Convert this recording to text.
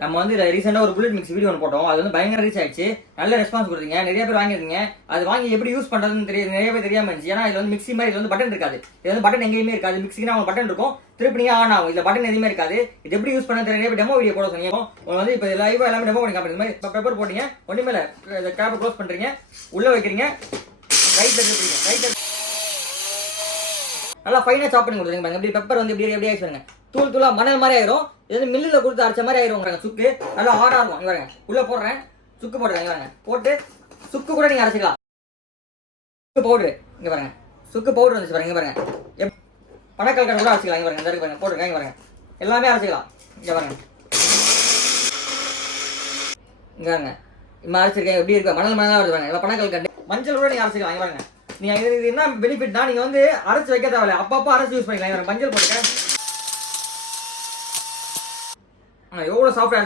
நம்ம வந்து ரீசெண்டாக ஒரு புல்லட் மிக்ஸ் வீடியோ ஒன்று போட்டோம். அது வந்து பயங்கர ரீச் ஆயிடுச்சு. நல்ல ரெஸ்பான்ஸ் கொடுத்தீங்க. நிறைய பேர் வாங்கிருக்கீங்க. அது வாங்கி எப்படி யூஸ் பண்ணுறதுன்னு தெரியாது, நிறைய பேர் தெரியாமல் இருந்துச்சு. ஏன்னா இதில் வந்து மிக்ஸி மாதிரி இது வந்து பட்டன் இருக்காது. இது வந்து பட்டன் எங்கேயுமே இருக்காது. மிக்ஸிக்கு அவங்க பட்டன் இருக்கும், திருப்பி ஆன் ஆகும். இதில் பட்டன் எதுவுமே இருக்காது. இது எப்படி யூஸ் பண்ண நிறைய பேர் டெமோ வீடியோ போட சொன்னீங்க. உங்களுக்கு வந்து இப்போ லைவாக எல்லாமே டெமோ பண்ணி காட்டுறது மாதிரி இப்போ பெப்பர் போட்டீங்க, ஒன்றுமே இல்லை, இந்த கேப்பை க்ளோஸ் பண்ணுறீங்க, உள்ளே வைக்கிறீங்க, ரைட்டில் திருப்பிங்க, ரைட்டில் நல்லா ஃபைனாக சாப் பண்ணி கொடுத்துருங்க. பாருங்க எப்படி பெப்பர் வந்து எப்படி ஆயிடுச்சு, தூள் தூளா மணல் மாதிரி ஆயிரும். இது வந்து மில்லில் கொடுத்து அரைச்ச மாதிரி ஆயிரும். சுக்கு நல்லா ஆடாக இருக்கும். இங்க பாருங்க, உள்ள போடுறேன், சுக்கு போடுறேன். இங்க பாருங்க, போட்டு சுக்கு கூட நீங்க அரைச்சிக்கலாம். சுக்கு பவுடரு இங்க பாருங்க, சுக்கு பவுடர் வந்துச்சு பாருங்க. இங்க பாருங்க, பனக்கல்கண்டு கூட அரைச்சிக்கலாம். இங்க பாருங்க, இந்த பாருங்க போட்டுருக்கேன். இங்க பாருங்க, எல்லாமே அரைச்சிக்கலாம். இங்க பாருங்க, இங்க பாருங்க, இம்மா அரைச்சிருக்கேன். எப்படி இருக்கு, மணல் மணலாக வருது பாருங்க. பனக்கல்கண்டு மஞ்சள் கூட நீங்க அரைச்சிக்கலாம். இங்க பாருங்க, நீங்க இது என்ன பெனிஃபிட்னா, நீங்க வந்து அரைச்சு வைக்க தேவையில்லை, அப்பப்போ அரைச்சு யூஸ் பண்ணிக்கலாம். மஞ்சள் போட்டுருக்கேன், எவ்வளோ சாஃப்ட்